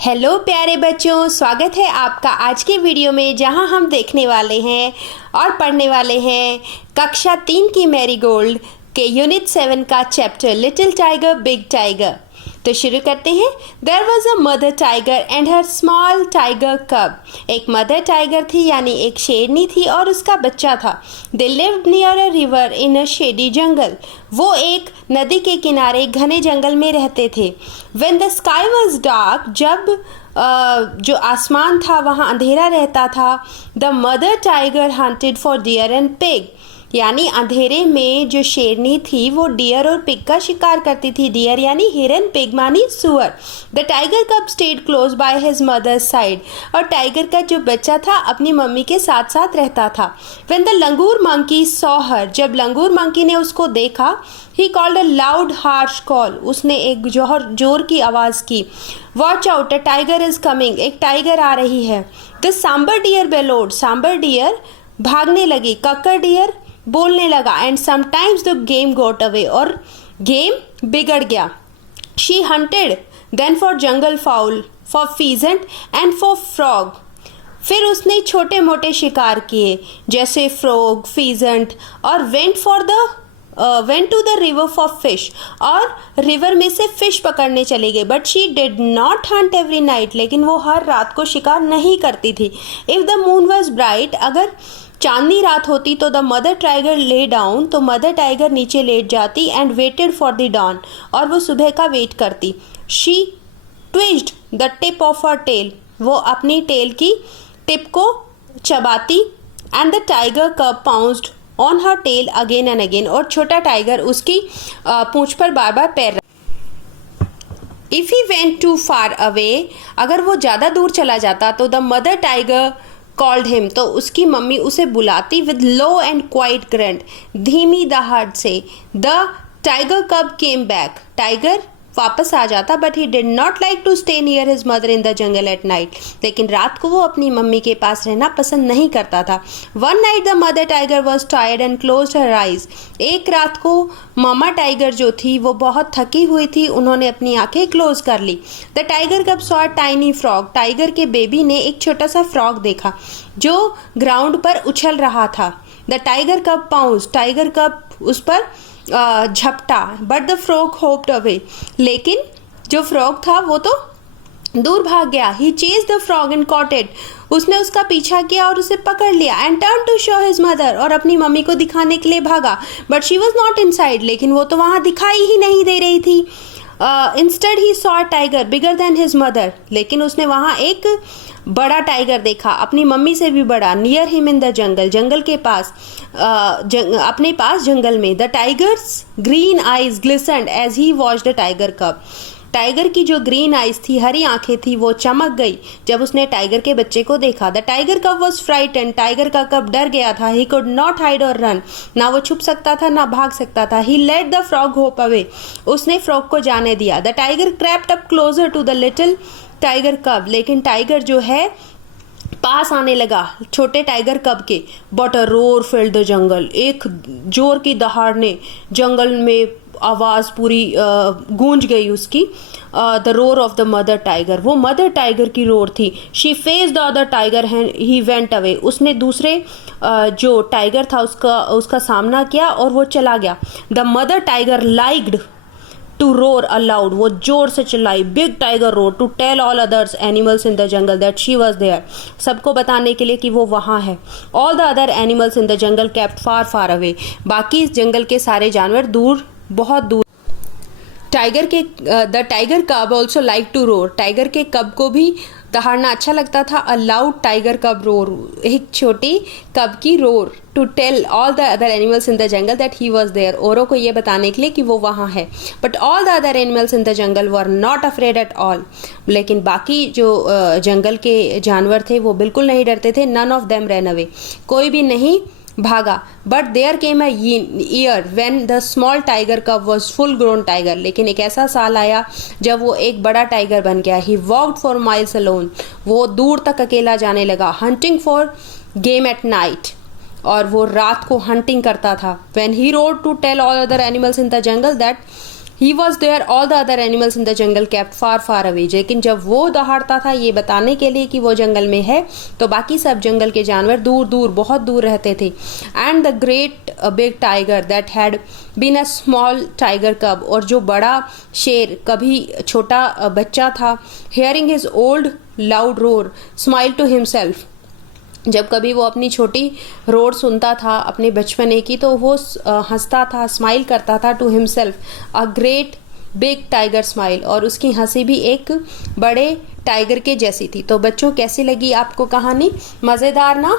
Hello प्यारे बच्चों, स्वागत है आपका आज के वीडियो में, जहां हम देखने वाले हैं और पढ़ने वाले हैं कक्षा 3 की मैरीगोल्ड के यूनिट 7 का chapter little tiger big tiger. तो शुरू करते हैं। There was a mother tiger and her small tiger cub. एक मदर टाइगर थी, यानी एक शेरनी थी और उसका बच्चा था। They lived near a river in a shady jungle. वो एक नदी के किनारे घने जंगल में रहते थे। When the sky was dark, जब जो आसमान था वहाँ अंधेरा रहता था। The mother tiger hunted for deer and pig, यानी अंधेरे में जो शेरनी थी वो डियर और पिग का शिकार करती थी। डियर यानी हिरन, पिग मानी सुअर। The tiger cub stayed close by his mother's side, और टाइगर का जो बच्चा था अपनी मम्मी के साथ साथ रहता था। When the langur monkey saw her, जब लंगूर मंकी ने उसको देखा, he called a loud harsh call, उसने एक जोर की आवाज़ की। Watch out, a tiger is coming, एक टाइगर आ रही है। द सांबर डियर बेलोड, सांबर डियर भागने लगी। कक्कर डियर बोलने लगा। And sometimes the game got away, और गेम बिगड़ गया। She hunted then for jungle fowl, for pheasant and for frog, फिर उसने छोटे मोटे शिकार किए जैसे फ्रॉग, फीजेंट, और went to the river for fish, और रिवर में से फिश पकड़ने चले गए। But she did not hunt every night, लेकिन वो हर रात को शिकार नहीं करती थी। If the moon was bright, अगर चांदनी रात होती तो the mother tiger lay down, तो मदर टाइगर नीचे लेट जाती। And waited for the dawn, और वो सुबह का वेट करती। She twisted the tip of her tail, वो अपनी टेल की टिप को चबाती। And the tiger cub pounced on her tail again and again, और छोटा टाइगर उसकी पूंछ पर बार बार पैर। If he went too far away, अगर वो ज़्यादा दूर चला जाता तो the mother tiger called him, तो उसकी मम्मी उसे बुलाती with low and quiet grunt, धीमी दहाड़ से। द टाइगर कब केम बैक, टाइगर वापस आ जाता। But he did not like to stay near his mother in the jungle at night, लेकिन रात को वो अपनी मम्मी के पास रहना पसंद नहीं करता था। One night the mother tiger was tired and closed her eyes, एक रात को मामा टाइगर जो थी वो बहुत थकी हुई थी, उन्होंने अपनी आंखें क्लोज कर ली। द टाइगर कब saw a tiny frog, tiger के बेबी ने एक छोटा सा फ्रॉग देखा जो ग्राउंड पर उछल रहा था। The tiger cub pounce, tiger cub उस पर झपटा। But the frog hopped away, लेकिन जो फ्रॉग था वो तो दूर भाग गया। He chase the frog and caught it, उसने उसका पीछा किया और उसे पकड़ लिया। And turn to show his mother, और अपनी मम्मी को दिखाने के लिए भागा। But she was not inside, लेकिन वो तो वहाँ दिखाई ही नहीं दे रही थी। Instead he saw tiger bigger than his mother, लेकिन उसने वहाँ एक बड़ा टाइगर देखा, अपनी मम्मी से भी बड़ा। Near him in the jungle, जंगल के पास, अपने पास जंगल में। The tiger's green eyes glistened as he watched the tiger cub, tiger की जो ग्रीन आईज थी, हरी आंखें थी, वो चमक गई जब उसने टाइगर के बच्चे को देखा। The tiger cub was frightened, tiger का कब डर गया था। He could not hide or run, ना वो छुप सकता था ना भाग सकता था। He let the frog hop away, उसने फ्रॉग को जाने दिया। The tiger crept up closer to the little tiger cub, लेकिन टाइगर जो है पास आने लगा छोटे टाइगर कब के। But a roar filled the jungle, एक जोर की दहाड़ ने जंगल में आवाज़ पूरी गूंज गई उसकी। The roar of the mother tiger, वो मदर टाइगर की रोर थी। She face the other tiger he went away, उसने दूसरे जो टाइगर था उसका सामना किया और वो चला गया। The mother tiger liked to roar aloud, वो जोर से चिल्लाई। Big tiger roar to tell all others animals in the jungle that she was there, सबको बताने के लिए कि वो वहाँ है। All the other animals in the jungle kept far far away, बाकी जंगल के सारे जानवर दूर, बहुत दूर। The tiger cub also like to roar, tiger के कब को भी दहाड़ना अच्छा लगता था। A loud tiger cub roar, एक छोटी कब की roar. To tell all the other animals in the jungle that he was there, औरों को ये बताने के लिए कि वो वहाँ है। But all the other animals in the jungle were not afraid at all, लेकिन बाकी जो जंगल के जानवर थे वो बिल्कुल नहीं डरते थे। None of them ran away, कोई भी नहीं भागा। But there came a year when the small tiger cub was full grown tiger, लेकिन एक ऐसा साल आया जब वो एक बड़ा टाइगर बन गया। He walked for miles alone, वो दूर तक अकेला जाने लगा। Hunting for game at night, और वो रात को हंटिंग करता था। When he roared to tell all other animals in the jungle that he was there, all the other animals in the jungle kept far far away. लेकिन जब वो दहाड़ता था ये बताने के लिए कि वो जंगल में है, तो बाकी सब जंगल के जानवर दूर दूर, बहुत दूर रहते थे। And the great big tiger that had been a small tiger cub, और जो बड़ा शेर कभी छोटा बच्चा था, hearing his old loud roar smile to himself. जब कभी वो अपनी छोटी रोर सुनता था अपने बचपने की, तो वो हंसता था, स्माइल करता था to himself, a great big tiger smile, और उसकी हंसी भी एक बड़े टाइगर के जैसी थी। तो बच्चों, कैसी लगी आपको कहानी? मज़ेदार ना?